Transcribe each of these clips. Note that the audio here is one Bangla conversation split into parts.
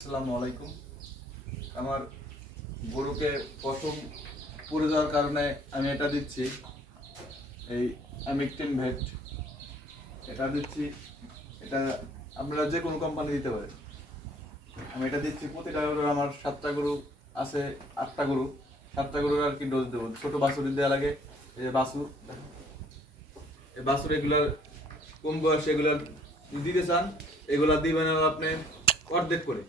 আসসালামু আলাইকুম। আমার গরুকে পশম পড়ে যাওয়ার কারণে আমি এটা দিচ্ছি, এই অ্যামিকটিন ভেট। এটা দিচ্ছি, এটা আপনারা যে কোনো কোম্পানি দিতে পারে। আমি এটা দিচ্ছি প্রতিটা গরু, আমার 7টা গরু আছে, 8টা গরু, 7টা গরুর আর কি ডোজ দেবো। ছোট বাছুরি দেওয়া লাগে, এই যে বাছুর, এই বাছুর এগুলার কম বয়স, এগুলার দিতে চান এগুলা দিবেন আপনি অর্ধেক করে।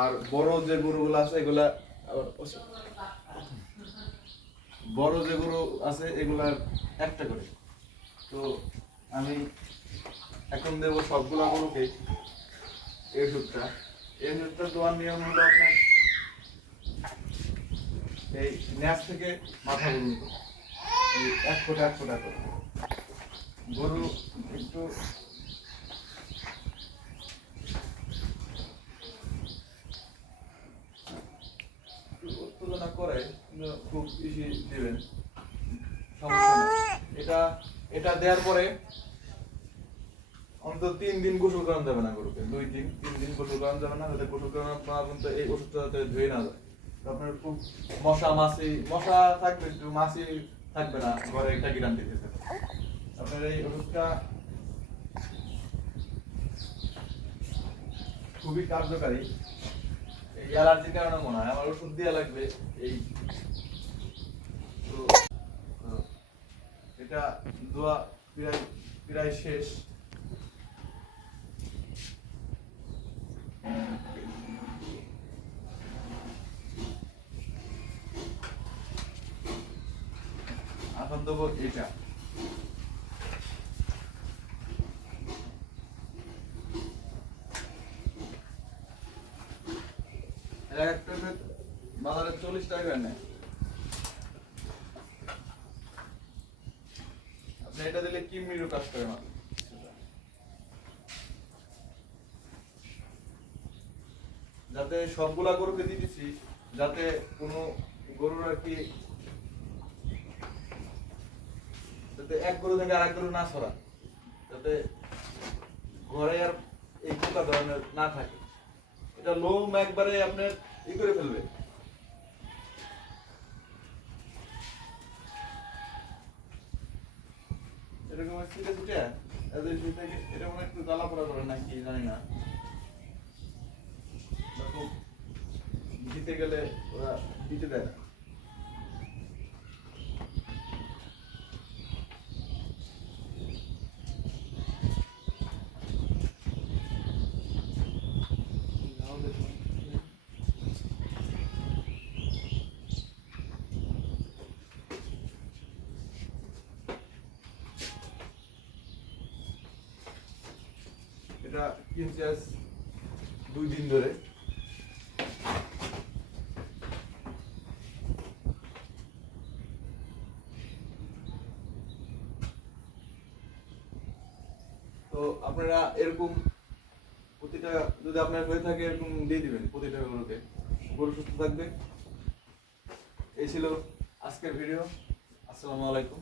আর বড় যে গরুগুলো আছে এগুলা বড় যে গরু আছে এগুলার একটা করে। তো আমি এখন দেবো সবগুলা গরুকে এই ওষুধটা দেওয়ার নিয়ম হলো আপনার এই ন্যাস থেকে মাথা পর্যন্ত এই 1 ফোঁটা করে গরু একটু উত্তেজনা করে, খুব বেশি দেবেন, সমস্যা নেই। এটা দেওয়ার পরে অন্তত 3 দিন গোসল করানো যাবে না গরুকে, 2 দিন 3 দিন গোসল করানো যাবে না, যাতে গোসল করানো পর্যন্ত এই ওষুধটা যাতে ধুয়ে না যায়। আপনার খুব মশা থাকবে, একটু মাছি থাকবে না ঘরে, একটা গ্যারান্টি দিতে। আপনার এই ওষুধটা খুবই কার্যকারী। এই অ্যালার্জির কারণে মনে হয় আমার ওষুধ দেওয়া লাগবে। এই তো এটা দোয়া প্রায় প্রায় শেষ। এখন দেবো এটা, একটা বাজারে 40 টাকা নেয়। আপনি এটা দিলে কিডনিরও কাজ করে না। যাতে সবগুলা গরুকে দিতেছি, যাতে কোনো গরুর আর কি, যাতে এক গরু থেকে আরেক গরু না ছড়া, যাতে ঘরে আর এই পোকা ধরনের না থাকে। এটা লোম একবারে আপনার করে ফেলবে। এরকম ছিটে ছিটে এটা মনে একটু জ্বালা পোড়া করে নাকি জানি না, খুব দিতে গেলে ওরা দিতে দেয় না। এটা কিনছি আজ 2 দিন ধরে। তো আপনারা এরকম প্রতিটা, যদি আপনার হয়ে থাকে এরকম দিয়ে দিবেন প্রতিটা গরুকে, গরু সুস্থ থাকবে। এই ছিল আজকের ভিডিও। আসসালামু আলাইকুম।